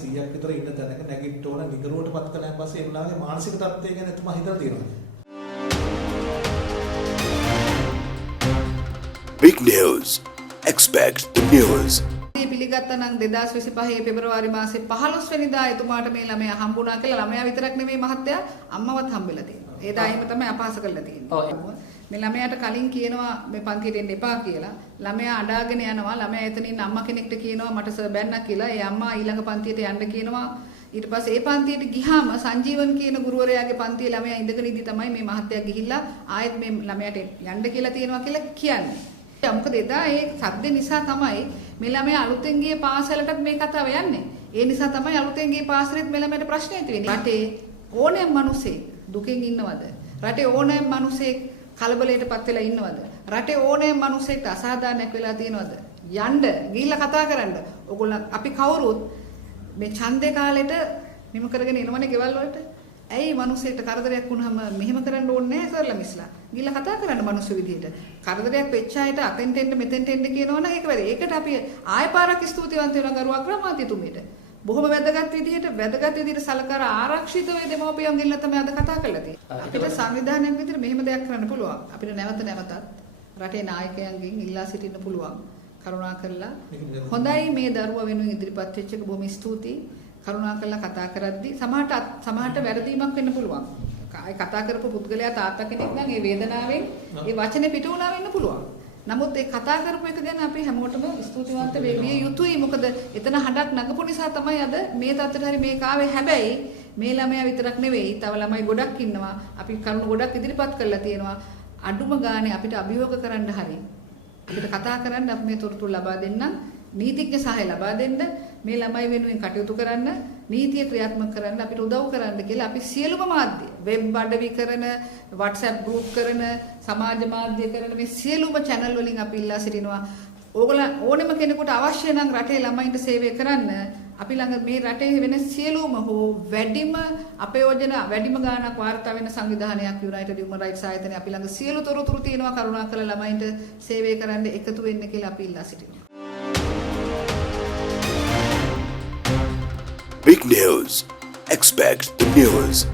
100ක් විතර ඉන්න තැනක නැගිට ඕන නිගරුවටපත් කළාන් පස්සේ ඒ මුලාගේ මානසික තත්ත්වය ගැන එතුමා හිතලා තියෙනවා. Big news. Expect the news. පිළිගත්තා නම් 2025 පෙබරවාරි මාසේ 15 වෙනිදා එතුමාට මේ ළමයා හම්බුණා කියලා ළමයා විතරක් නෙමෙයි මහත්තයා අම්මවත් හම්බෙලා තියෙනවා. ඒ දායිම තමයි අපහාස කරලා තියෙන්නේ. මේ ළමයාට කලින් කියනවා මේ පන්තියට එන්න එපා කියලා. ළමයා අඬාගෙන යනවා. ළමයා එතනින් අම්මා කෙනෙක්ට කියනවා මට සර් බැන්නා කියලා. ඒ අම්මා ඊළඟ පන්තියට යන්න කියනවා. ඊට පස්සේ ඒ පන්තියට ගිහාම සංජීවන් කියන ගුරුවරයාගේ පන්තියේ ළමයා ඉඳගෙන ඉඳි තමයි මේ මහත්තයා ගිහිල්ලා ආයෙත් මේ ළමයාට යන්න කියලා තියෙනවා කියලා කියන්නේ. මොකද එදා ඒ සද්ද නිසා තමයි මේ ළමයා අලුතෙන් ගිය පාසලටත් මේ කතාව යන්නේ. ඒ නිසා තමයි අලුතෙන් ගිය පාසලෙත් මේ ළමයාට ප්‍රශ්න ඇති වෙන්නේ. රටේ ඕනෑම මිනිසෙක් දුකෙන් ඉන්නවද? රටේ ඕනෑම මිනිසෙක් කලබලයටපත් වෙලා ඉන්නවද? රටේ ඕනෑම මිනිසෙක්ට අසාධාරණයක් වෙලා තියෙනවද? යන්න ගිහිල්ලා කතා කරන්න. ඕගොල්ලෝ අපි කවුරුත් මේ ඡන්දේ කාලෙට නිම කරගෙන එනවනේ ගෙවල් වලට. ඇයි මිනිස්සෙක්ට කරදරයක් වුණාම මෙහෙම කරන්න ඕනේ නැහැ සර්ලා මිස්ලා. ගිහලා කතා කරන්න මිනිස්සු විදිහට. කරදරයක් වෙච්ච අයට අතෙන්ට එන්න මෙතෙන්ට එන්න කියනවනම් ඒක වැරදි. ඒකට අපි ආය පාරක් ස්තුතිවන්ත වෙනවා ගරු අග්‍රාමාත්‍යතුමීට. බොහොම වැදගත් විදිහට සලකන ආරක්ෂිත වේ දෙමෝපියන් ගිල්ල තමයි අද කතා කරලා තියෙන්නේ. අපිට සංවිධානයක් විදිහට මෙහෙම දෙයක් කරන්න පුළුවන්. අපිට නැවත නැවතත් රටේ නායකයන්ගෙන් ඉල්ලා සිටින්න පුළුවන්. කරුණාකරලා හොඳයි මේ දරුවා වෙනුවෙන් ඉදිරිපත් වෙච්ච එක බොහොම ස්තුතියි. කරුණාකරලා කතා කරද්දී සමහරට වැරදීමක් වෙන්න පුළුවන්. කතා කරපු පුද්ගලයා තාත්තා කෙනෙක් නම් ඒ වේදනාවෙන් ඒ වචනේ පිට වුණා වෙන්න පුළුවන්. නමුත් ඒ කතා කරපු එක ගැන අපි හැමෝටම ස්තුතිවන්ත වෙවිය යුතුයි. මොකද එතන හඬක් නගපු නිසා තමයි අද මේ තත්ත්වයට හරි මේක ආවේ. හැබැයි මේ ළමයා විතරක් නෙවෙයි තව ළමයි ගොඩක් ඉන්නවා. අපි කරුණු ගොඩක් ඉදිරිපත් කරලා තියෙනවා. අඩුම ගානේ අපිට අභියෝග කරන්න හරි අපිට කතා කරන්න අපි මේ තොරතුරු ලබා දෙන්නම්. නීතිඥ සහාය ලබා දෙන්න මේ ළමයි වෙනුවෙන් කටයුතු කරන්න නීතිය ක්‍රියාත්මක කරන්න අපිට උදව් කරන්න කියලා අපි සියලුම මාධ්‍ය වෙබ් අඩවි කරන WhatsApp group කරන සමාජ මාධ්‍ය කරන මේ සියලුම channel වලින් අපි ඉල්ලා සිටිනවා ඕගොල්ලෝ ඕනෙම කෙනෙකුට අවශ්‍ය නම් රටේ ළමයින්ට සේවය කරන්න අපි ළඟ මේ රටේ වෙන සියලුම හෝ වැඩිම අපයෝජන වැඩිම ගාණක් වාර්තා වෙන සංවිධානයක් United Human Rights ආයතනය අපි ළඟ සියලු තොරතුරු තියෙනවා කරුණාකරලා ළමයින්ට සේවය කරන්න එකතු වෙන්න කියලා අපි ඉල්ලා සිටිනවා. Big news. Expect the news.